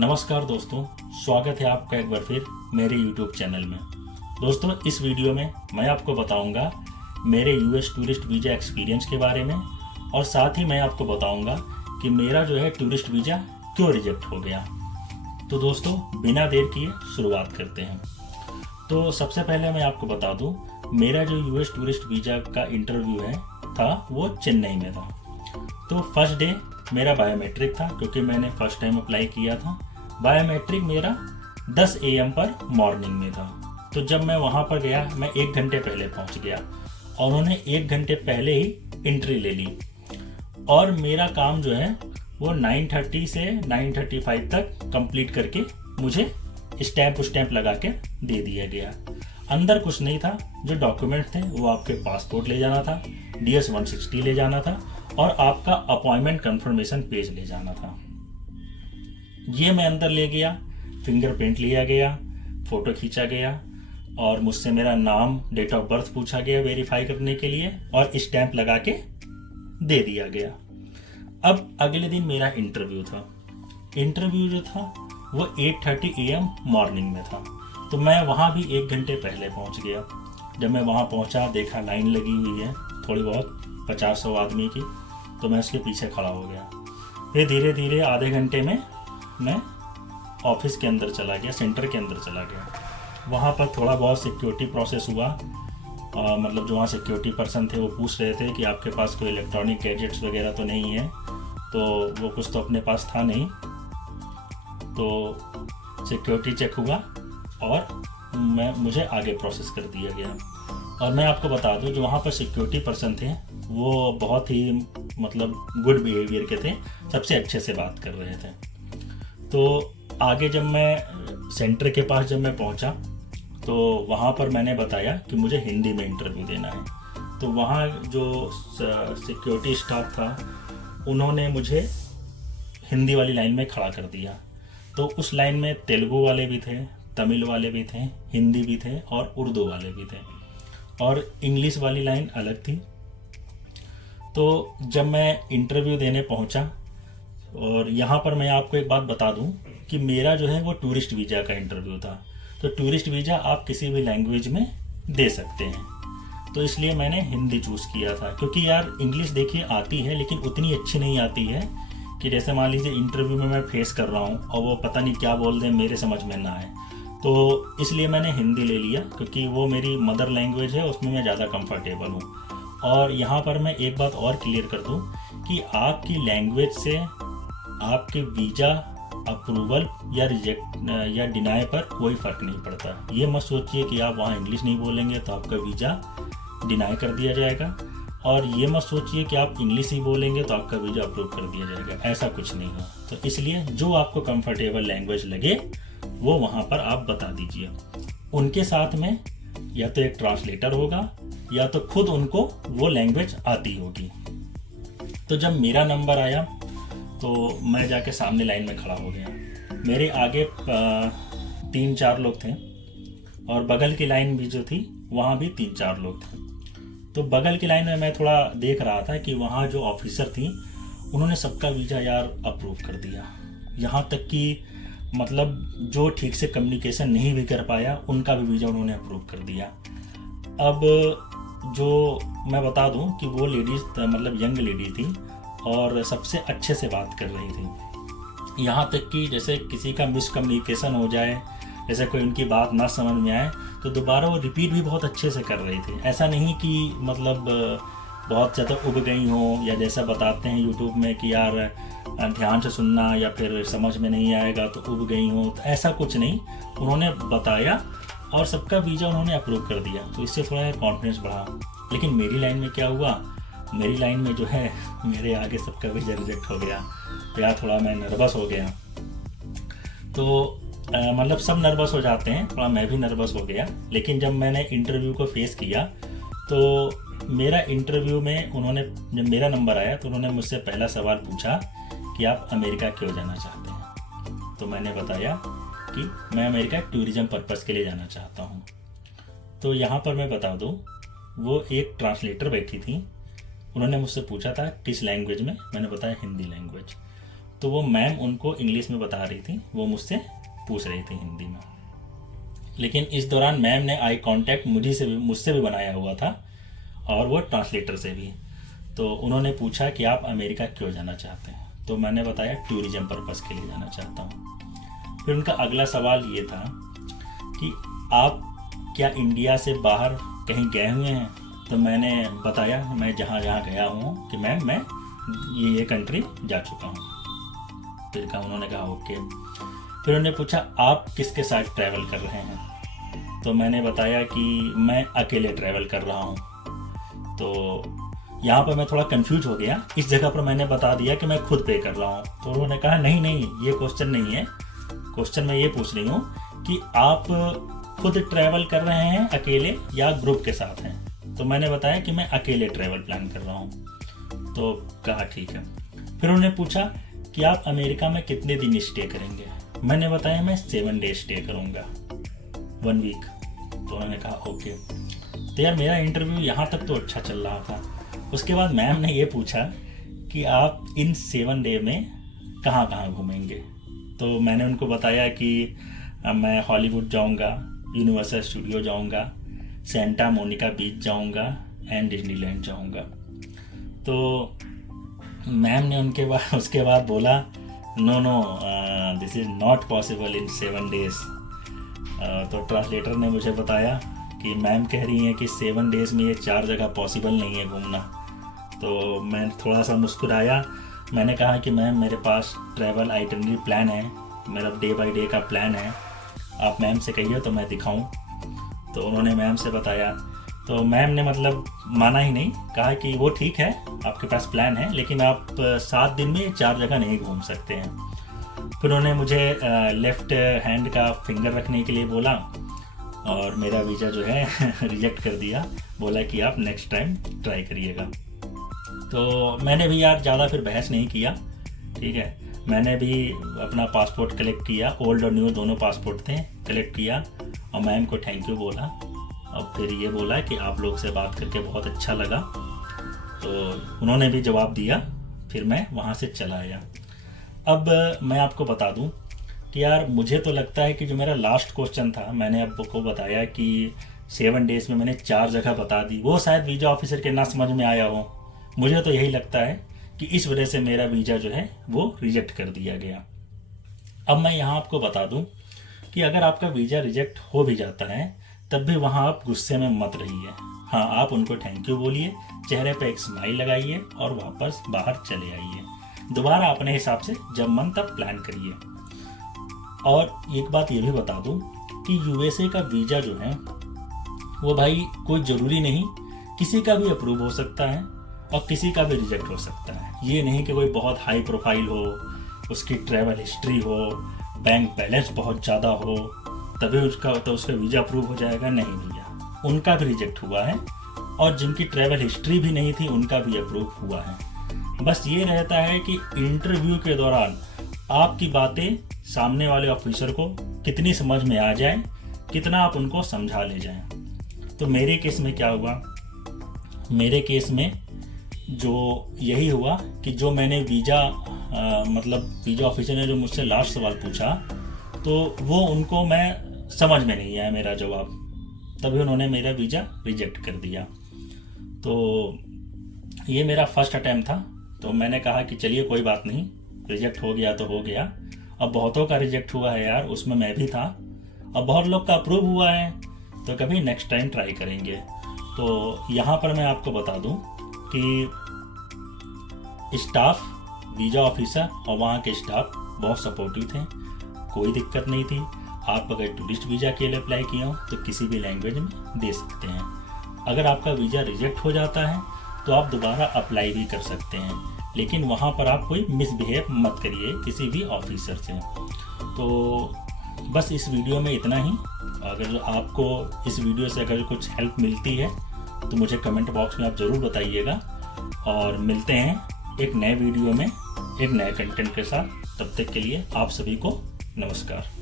नमस्कार दोस्तों, स्वागत है आपका एक बार फिर मेरे YouTube चैनल में। दोस्तों, इस वीडियो में मैं आपको बताऊंगा मेरे यूएस टूरिस्ट वीज़ा एक्सपीरियंस के बारे में और साथ ही मैं आपको बताऊंगा कि मेरा जो है टूरिस्ट वीज़ा क्यों रिजेक्ट हो गया। तो दोस्तों, बिना देर किए शुरुआत करते हैं। तो सबसे पहले मैं आपको बता दूं, मेरा जो यूएस टूरिस्ट वीज़ा का इंटरव्यू था वो चेन्नई में था। तो फर्स्ट डे मेरा बायोमेट्रिक था, क्योंकि मैंने फर्स्ट टाइम अप्लाई किया था। बायोमेट्रिक मेरा 10 AM पर मॉर्निंग में था। तो जब मैं वहाँ पर गया, मैं 1 घंटे पहले पहुँच गया और उन्होंने 1 घंटे पहले ही एंट्री ले ली और मेरा काम जो है वो 9:30 से 9:35 तक कंप्लीट करके मुझे स्टैंप लगा के दे दिया गया। अंदर कुछ नहीं था। जो डॉक्यूमेंट थे वो आपके पासपोर्ट ले जाना था, DS 160 ले जाना था और आपका अपॉइंटमेंट कंफर्मेशन पेज ले जाना था। ये मैं अंदर ले गया, फिंगरप्रिंट लिया गया, फ़ोटो खींचा गया और मुझसे मेरा नाम, डेट ऑफ बर्थ पूछा गया वेरीफाई करने के लिए और स्टैंप लगा के दे दिया गया। अब अगले दिन मेरा इंटरव्यू था। इंटरव्यू जो था वो 8:30 AM मॉर्निंग में था। तो मैं वहाँ भी 1 घंटे पहले पहुँच गया। जब मैं वहाँ पहुँचा, देखा लाइन लगी हुई है थोड़ी बहुत 50-100 आदमी की, तो मैं उसके पीछे खड़ा हो गया। फिर धीरे धीरे आधे घंटे में मैं ऑफिस के अंदर चला गया, सेंटर के अंदर चला गया। वहाँ पर थोड़ा बहुत सिक्योरिटी प्रोसेस हुआ। मतलब जो वहाँ सिक्योरिटी पर्सन थे वो पूछ रहे थे कि आपके पास कोई इलेक्ट्रॉनिक गैजेट्स वगैरह तो नहीं है। तो वो कुछ तो अपने पास था नहीं। तो सिक्योरिटी चेक हुआ और मुझे आगे प्रोसेस कर दिया गया। और मैं आपको बता दूं, जो वहाँ पर सिक्योरिटी पर्सन थे वो बहुत ही मतलब गुड बिहेवियर के थे, सबसे अच्छे से बात कर रहे थे। तो आगे जब मैं सेंटर के पास जब मैं पहुँचा तो वहाँ पर मैंने बताया कि मुझे हिंदी में इंटरव्यू देना है। तो वहाँ जो सिक्योरिटी स्टाफ था उन्होंने मुझे हिंदी वाली लाइन में खड़ा कर दिया। तो उस लाइन में तेलुगु वाले भी थे, तमिल वाले भी थे, हिंदी भी थे और उर्दू वाले भी थे और इंग्लिश वाली लाइन अलग थी। तो जब मैं इंटरव्यू देने पहुंचा, और यहाँ पर मैं आपको एक बात बता दूं कि मेरा जो है वो टूरिस्ट वीज़ा का इंटरव्यू था। तो टूरिस्ट वीज़ा आप किसी भी लैंग्वेज में दे सकते हैं। तो इसलिए मैंने हिंदी चूज़ किया था, क्योंकि यार इंग्लिश देखिए आती है लेकिन उतनी अच्छी नहीं आती है कि जैसे मान लीजिए इंटरव्यू में मैं फेस कर रहा हूँ और वो पता नहीं क्या बोल दें, मेरे समझ में ना आए। तो इसलिए मैंने हिंदी ले लिया, क्योंकि वो मेरी मदर लैंग्वेज है, उसमें मैं ज़्यादा कंफर्टेबल हूँ। और यहाँ पर मैं एक बात और क्लियर कर दूँ कि आपकी लैंग्वेज से आपके वीज़ा अप्रूवल या रिजेक्ट या डिनाई पर कोई फ़र्क नहीं पड़ता। ये मत सोचिए कि आप वहाँ इंग्लिश नहीं बोलेंगे तो आपका वीज़ा डिनाई कर दिया जाएगा, और ये मत सोचिए कि आप इंग्लिश ही बोलेंगे तो आपका वीज़ा अप्रूव कर दिया जाएगा। ऐसा कुछ नहीं है। तो इसलिए जो आपको कंफर्टेबल लैंग्वेज लगे वो वहाँ पर आप बता दीजिए। उनके साथ में या तो एक ट्रांसलेटर होगा या तो खुद उनको वो लैंग्वेज आती होगी। तो जब मेरा नंबर आया तो मैं जाके सामने लाइन में खड़ा हो गया। मेरे आगे 3-4 लोग थे और बगल की लाइन भी जो थी वहाँ भी 3-4 लोग थे। तो बगल की लाइन में मैं थोड़ा देख रहा था कि वहाँ जो ऑफिसर थी उन्होंने सबका वीज़ा यार अप्रूव कर दिया। यहाँ तक कि मतलब जो ठीक से कम्युनिकेशन नहीं भी कर पाया उनका भी वीज़ा उन्होंने अप्रूव कर दिया। अब जो मैं बता दूं कि वो लेडीज़ मतलब यंग लेडी थी और सबसे अच्छे से बात कर रही थी। यहाँ तक कि जैसे किसी का मिसकम्युनिकेशन हो जाए, जैसे कोई उनकी बात ना समझ में आए तो दोबारा वो रिपीट भी बहुत अच्छे से कर रही थी। ऐसा नहीं कि मतलब बहुत ज़्यादा उब गई हो, या जैसा बताते हैं यूट्यूब में कि यार ध्यान से सुनना या फिर समझ में नहीं आएगा तो उब गई हो, तो ऐसा कुछ नहीं। उन्होंने बताया और सबका वीज़ा उन्होंने अप्रूव कर दिया। तो इससे थोड़ा कॉन्फिडेंस बढ़ा। लेकिन मेरी लाइन में क्या हुआ, मेरी लाइन में जो है मेरे आगे सबका वीज़ा रिजेक्ट हो गया। तो यार थोड़ा मैं नर्वस हो गया। तो मतलब सब नर्वस हो जाते हैं, थोड़ा मैं भी नर्वस हो गया। लेकिन जब मैंने इंटरव्यू को फेस किया तो मेरा इंटरव्यू में उन्होंने, जब मेरा नंबर आया तो उन्होंने मुझसे पहला सवाल पूछा कि आप अमेरिका क्यों जाना चाहते हैं। तो मैंने बताया कि मैं अमेरिका टूरिज़म पर्पज़ के लिए जाना चाहता हूँ। तो यहाँ पर मैं बता दूँ, वो एक ट्रांसलेटर बैठी थी, उन्होंने मुझसे पूछा था किस लैंग्वेज में, मैंने बताया हिंदी लैंग्वेज। तो वो मैम उनको इंग्लिश में बता रही थी, वो मुझसे पूछ रही थी हिंदी में। लेकिन इस दौरान मैम ने आई कांटेक्ट मुझसे भी बनाया हुआ था और वो ट्रांसलेटर से भी। तो उन्होंने पूछा कि आप अमेरिका क्यों जाना चाहते हैं, तो मैंने बताया टूरिज्म पर्पज़ के लिए जाना चाहता हूँ। फिर उनका अगला सवाल ये था कि आप क्या इंडिया से बाहर कहीं गए हुए हैं, तो मैंने बताया मैं जहाँ जहाँ गया हूँ कि मैम मैं ये कंट्री जा चुका हूँ। फिर कहा, उन्होंने कहा ओके। फिर उन्होंने पूछा आप किसके साथ ट्रैवल कर रहे हैं, तो मैंने बताया कि मैं अकेले ट्रैवल कर रहा हूँ। तो यहाँ पर मैं थोड़ा कंफ्यूज हो गया, इस जगह पर मैंने बता दिया कि मैं खुद पे कर रहा हूँ। तो उन्होंने कहा नहीं नहीं, ये क्वेश्चन नहीं है, क्वेश्चन मैं ये पूछ रही हूँ कि आप खुद ट्रैवल कर रहे हैं अकेले या ग्रुप के साथ हैं। तो मैंने बताया कि मैं अकेले ट्रैवल प्लान कर रहा हूँ। तो कहा ठीक है। फिर उन्होंने पूछा कि आप अमेरिका में कितने दिन स्टे करेंगे, मैंने बताया मैं 7 डेज स्टे करूँगा, 1 वीक। तो उन्होंने कहा ओके। तो यार मेरा इंटरव्यू यहाँ तक तो अच्छा चल रहा था। उसके बाद मैम ने ये पूछा कि आप इन 7 डे में कहाँ कहाँ घूमेंगे। तो मैंने उनको बताया कि मैं हॉलीवुड जाऊँगा, यूनिवर्सल स्टूडियो जाऊँगा, सेंटा मोनिका बीच जाऊँगा एंड डिज्नीलैंड जाऊँगा। तो मैम ने उसके बाद बोला no this is not possible in 7 days. तो ट्रांसलेटर ने मुझे बताया कि मैम कह रही हैं कि 7 डेज़ में ये 4 जगह पॉसिबल नहीं है घूमना। तो मैं थोड़ा सा मुस्कुराया, मैंने कहा कि मैम मेरे पास ट्रैवल आइटनरी प्लान है, मेरा डे बाय डे का प्लान है, आप मैम से कहिए तो मैं दिखाऊं। तो उन्होंने मैम से बताया, तो मैम ने मतलब माना ही नहीं, कहा कि वो ठीक है आपके पास प्लान है, लेकिन आप 7 दिन में 4 जगह नहीं घूम सकते हैं। फिर उन्होंने मुझे लेफ़्ट हैंड का फिंगर रखने के लिए बोला और मेरा वीज़ा जो है रिजेक्ट कर दिया, बोला कि आप नेक्स्ट टाइम ट्राई करिएगा। तो मैंने भी यार ज़्यादा फिर बहस नहीं किया, ठीक है। मैंने भी अपना पासपोर्ट कलेक्ट किया, ओल्ड और न्यू दोनों पासपोर्ट थे, कलेक्ट किया और मैम को थैंक यू बोला और फिर ये बोला कि आप लोग से बात करके बहुत अच्छा लगा। तो उन्होंने भी जवाब दिया, फिर मैं वहाँ से चला आया। अब मैं आपको बता दूं कि यार मुझे तो लगता है कि जो मेरा लास्ट क्वेश्चन था, मैंने आपको बताया कि 7 डेज़ में मैंने 4 जगह बता दी, वो शायद वीज़ा ऑफिसर के ना समझ में आया हो। मुझे तो यही लगता है कि इस वजह से मेरा वीज़ा जो है वो रिजेक्ट कर दिया गया। अब मैं यहाँ आपको बता दूं कि अगर आपका वीज़ा रिजेक्ट हो भी जाता है तब भी वहाँ आप गुस्से में मत रहिए। हाँ, आप उनको थैंक यू बोलिए, चेहरे पे एक स्माइल लगाइए और वापस बाहर चले आइए। दोबारा अपने हिसाब से जब मन तब प्लान करिए। और एक बात ये भी बता दूं कि यूएसए का वीज़ा जो है वो भाई कोई ज़रूरी नहीं, किसी का भी अप्रूव हो सकता है और किसी का भी रिजेक्ट हो सकता है। ये नहीं कि कोई बहुत हाई प्रोफाइल हो, उसकी ट्रैवल हिस्ट्री हो, बैंक बैलेंस बहुत ज़्यादा हो तभी उसका वीज़ा अप्रूव हो जाएगा। नहीं भैया, उनका भी रिजेक्ट हुआ है और जिनकी ट्रैवल हिस्ट्री भी नहीं थी उनका भी अप्रूव हुआ है। बस ये रहता है कि इंटरव्यू के दौरान आपकी बातें सामने वाले ऑफिसर को कितनी समझ में आ जाए, कितना आप उनको समझा ले जाएं। तो मेरे केस में क्या हुआ, मेरे केस में जो यही हुआ कि जो मैंने वीज़ा वीज़ा ऑफिसर ने जो मुझसे लास्ट सवाल पूछा तो वो उनको मैं समझ में नहीं आया मेरा जवाब, तभी उन्होंने मेरा वीज़ा रिजेक्ट कर दिया। तो ये मेरा फर्स्ट अटैम्प्ट था। तो मैंने कहा कि चलिए कोई बात नहीं, रिजेक्ट हो गया तो हो गया। अब बहुतों का रिजेक्ट हुआ है यार, उसमें मैं भी था, अब बहुत लोग का अप्रूव हुआ है, तो कभी नेक्स्ट टाइम ट्राई करेंगे। तो यहाँ पर मैं आपको बता दूँ कि स्टाफ, वीज़ा ऑफिसर और वहाँ के स्टाफ बहुत सपोर्टिव थे, कोई दिक्कत नहीं थी। आप अगर टूरिस्ट वीज़ा के लिए अप्लाई किए हो तो किसी भी लैंग्वेज में दे सकते हैं। अगर आपका वीज़ा रिजेक्ट हो जाता है तो आप दोबारा अप्लाई भी कर सकते हैं, लेकिन वहाँ पर आप कोई मिसबिहेव मत करिए किसी भी ऑफिसर से। तो बस इस वीडियो में इतना ही। अगर आपको इस वीडियो से अगर कुछ हेल्प मिलती है तो मुझे कमेंट बॉक्स में आप ज़रूर बताइएगा, और मिलते हैं एक नए वीडियो में एक नए कंटेंट के साथ। तब तक के लिए आप सभी को नमस्कार।